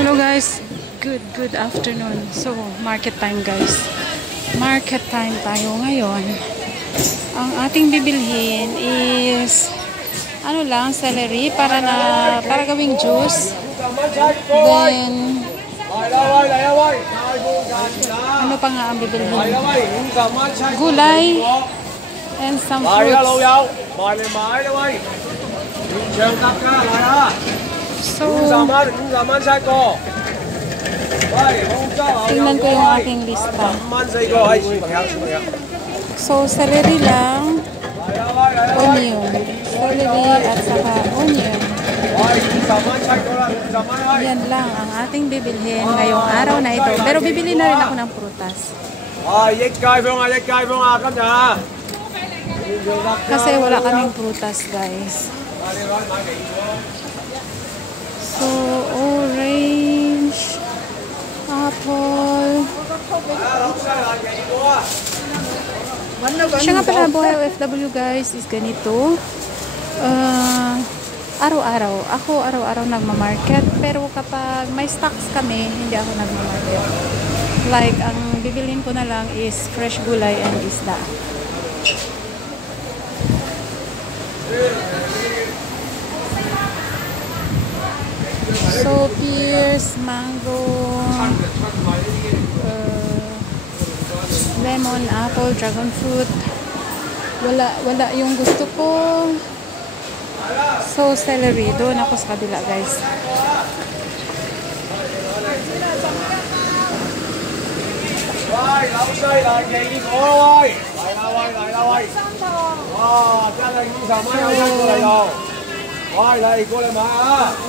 Hello guys, good afternoon. So, market time guys. Market time tayo ngayon. Ang ating bibilhin is ano lang, celery para gawing juice. Then ano pa nga ang bibilhin? Gulay and some fruits. So, tingnan ko yung aking lista. So, celery lang, onion. Celery at saka onion. Yan lang ang ating bibilhin ngayong araw na ito. Pero bibili na rin ako ng prutas. Kasi wala kaming prutas guys. So, orange, apple. Siya nga pala, buhay OFW guys is ganito. Araw-araw. Ako araw-araw nagmamarket. Pero kapag may stocks kami, hindi ako nagmamarket. Like, ang bibilin ko na lang is fresh gulay and isda. So, pears, mango, lemon, apple, dragon fruit. Wala yung gusto ko. So, celery. Doon ako sa kabila, guys.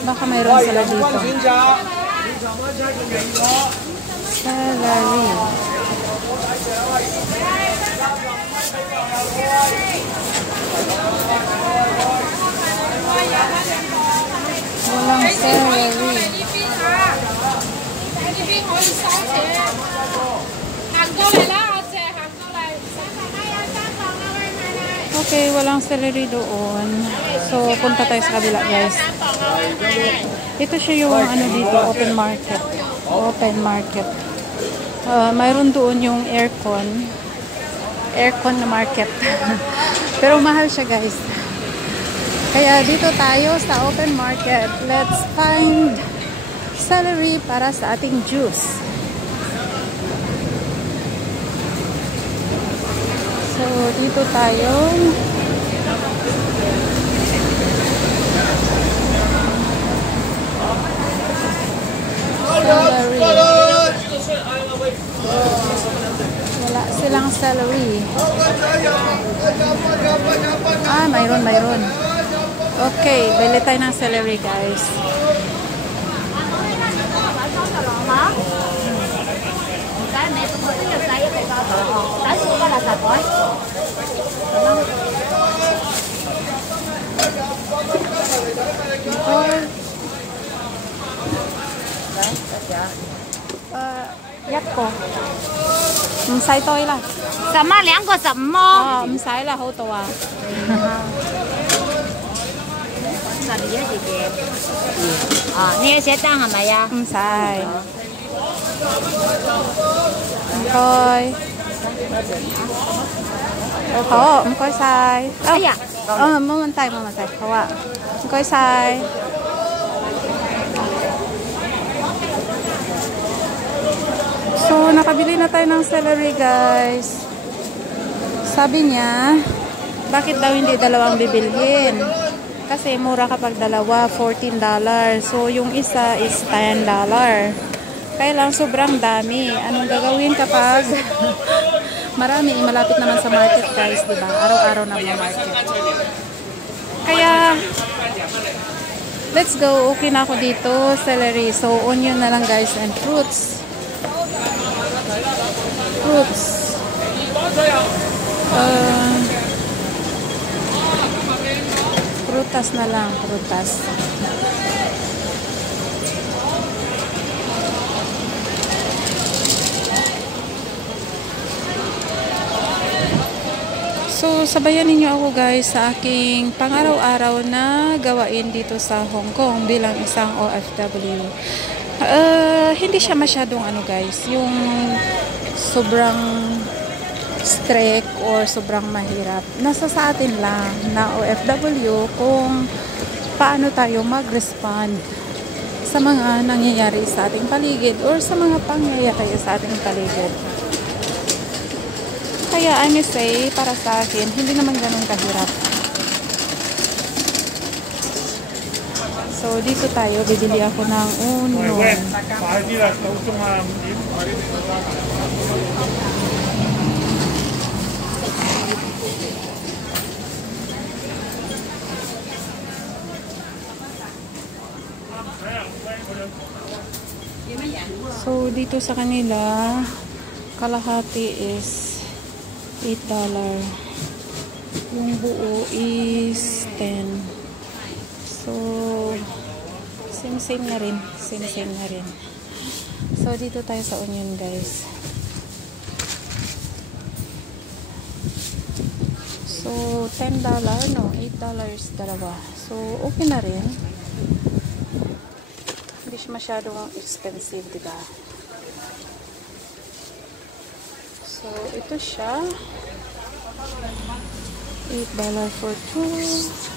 Baka mayroon sila dito. Celery. Walang celery. Okay, walang celery doon. So, punta tayo sa kabila, guys. Ito siya yung ano dito, open market. Open market. Mayroon doon yung aircon. Aircon na market. Pero mahal siya, guys. Kaya dito tayo sa open market. Let's find celery para sa ating juice. So, dito tayo. Celery. Wala silang celery. Mayroon. Okay, bili tayo ng celery, guys. Nhất cô唔使堆啦，什麼兩個什麼？哦，唔使啦，好到啊。你要寫單係咪啊？唔使。唔該。好，唔該晒。哎呀，冇問題，好啊，唔該晒。So, nakabili na tayo ng celery, guys. Sabi niya, bakit daw hindi dalawang bibilhin? Kasi mura kapag dalawa, $14. So, yung isa is $10. Kaya lang sobrang dami. Anong gagawin kapag marami? Malapit naman sa market, guys, diba? Araw-araw na market. Kaya, let's go. Okay na ako dito, celery. So, onion na lang, guys, and fruits. Prutas na lang, prutas. So, sabayan ninyo ako guys sa aking pang-araw-araw na gawain dito sa Hong Kong bilang isang OFW. Hindi siya masyadong ano guys, yung sobrang strict or sobrang mahirap. Nasa sa atin lang na OFW kung paano tayo mag-respond sa mga nangyayari sa ating paligid or sa mga pangyayari sa ating paligid. Kaya I may say, para sa akin, hindi naman ganun kahirap. So, dito tayo, bibili ako ng uno. So, dito sa kanila, kalahati is $8. Yung buo is 10. So, same-same na rin. Same-same na rin. So, dito tayo sa onion, guys. So, $10, no? $8 dalawa. So, okay na rin. Hindi siya masyadong expensive, diba? So, ito siya. $8 for 2.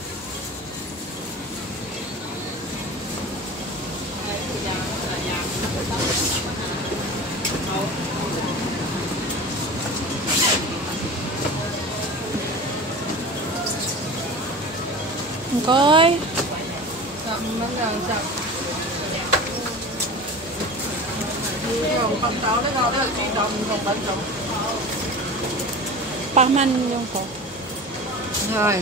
Okay. Paman yung ko. Rồi.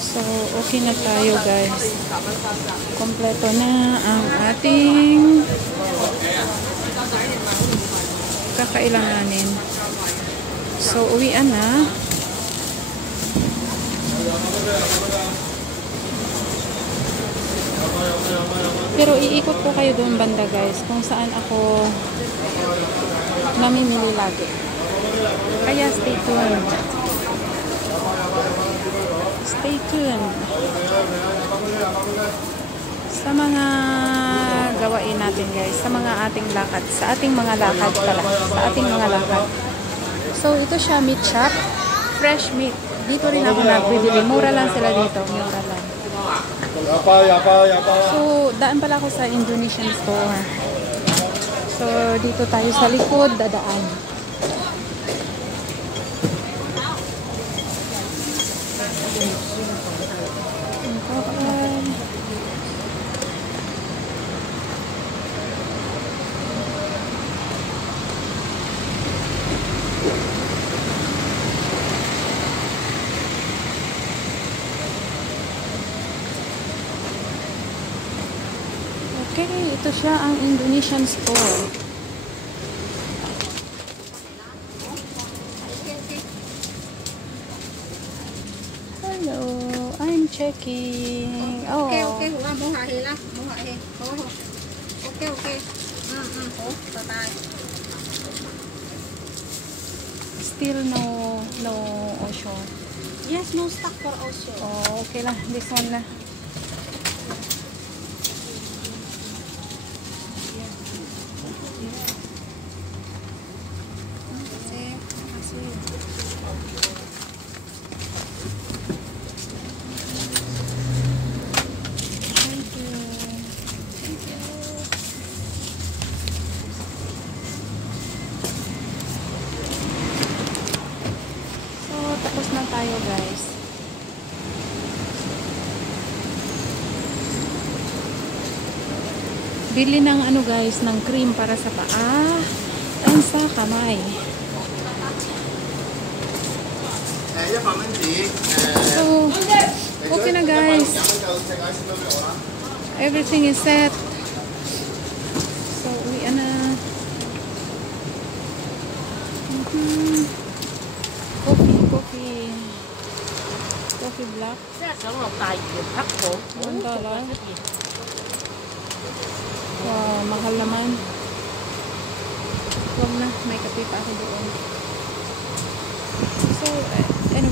So, okay na tayo guys. Kompleto na ang ating kakailanganin. So, uwian na. Pero iikot ko kayo doon banda guys, kung saan ako namimili lagi. Kaya stay tuned. Stay tuned. Sa mga gawain natin guys, sa mga ating lakad, sa ating mga lakad pala, sa ating mga lakad. So ito siya, meat shop, fresh meat. Dito rin ako nagbibili. Mura lang sila dito, mura lang. So, daan pala ako sa Indonesian store. So, dito tayo sa likod, dadaan. Okay, ito siya ang Indonesian store. Hello, I'm checking. Oh. Okay, okay, mua hạ hi lắm, mua hạ hi. Okay, okay. Bye. Still no Osho. Yes, no stock for also. Oh, okay lang. This one na. Tapos na tayo guys. Bili ng ano guys, ng cream para sa paa and sa kamay. So, okay na guys. Everything is set. So, uwi na. Coffee black. $1. Wow, mahal naman. Huwag na, may kape pa ako doon. So,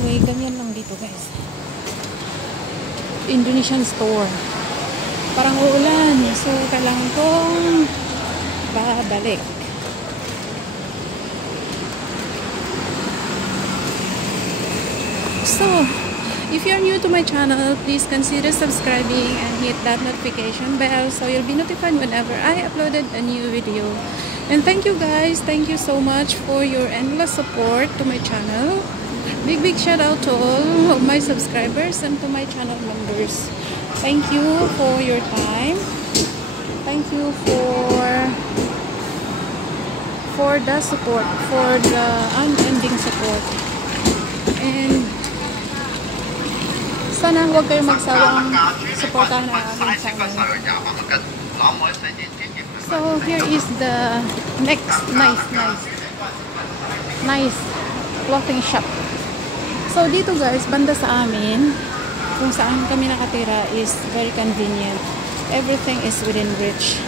anyway, ganyan lang dito guys. Indonesian store. Parang uulan. So, kailangan kong babalik. So, if you're new to my channel, please consider subscribing and hit that notification bell so you'll be notified whenever I uploaded a new video. And thank you guys. Thank you so much for your endless support to my channel. Big shout out to all of my subscribers and to my channel members. Thank you for your time. Thank you for the support, for the unending support. And sana huwag kayong magsawang supportahan ang aking channel. So here is the next nice clothing shop. So dito guys, banda sa amin, kung saan kami nakatira is very convenient. Everything is within reach.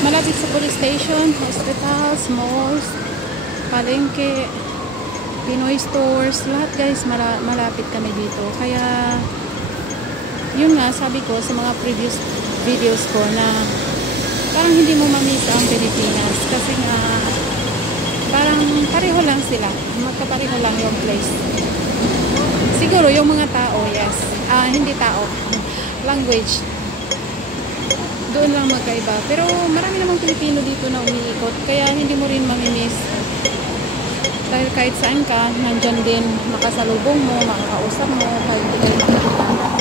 Malapit sa police station, hospitals, malls, palengke, Pinoy stores, lahat guys, malapit kami dito. Kaya, yun nga, sabi ko sa mga previous videos ko na parang hindi mo mamiss ang Pilipinas. Kasi nga, parang pareho lang sila. Magkapareho lang yung place. Siguro yung mga tao, yes. Hindi tao. Language. Doon lang magkaiba. Pero marami namang Pilipino dito na umiikot. Kaya hindi mo rin mamimiss. Dahil kahit saan ka, nandyan din makasalubong mo, makakausap mo, kahit hindi kayo makakilala.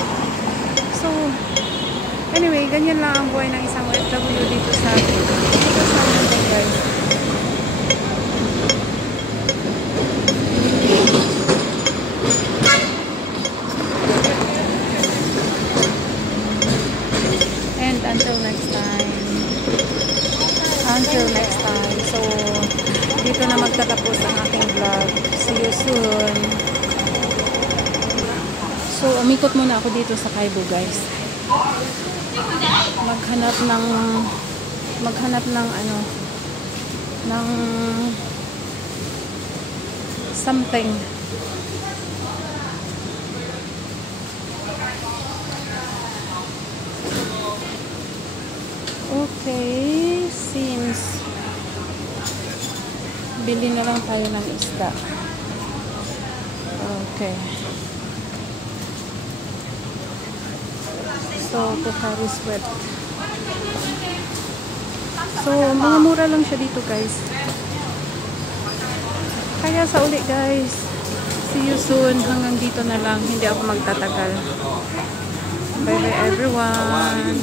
So, anyway, ganyan lang ang buhay ng isang OFW dito sa London guys. And until next time. So, dito na magtatapos ang aking vlog. See you soon. So, umikot muna ako dito sa Kaibo guys. Maghanap ng ng something. Okay, seems bili na lang tayo ng isda. Okay. So, Pocari Sweat. So, mga mura lang siya dito guys. Kaya sa uli guys. See you soon. Hanggang dito na lang. Hindi ako magtatagal. Bye bye everyone.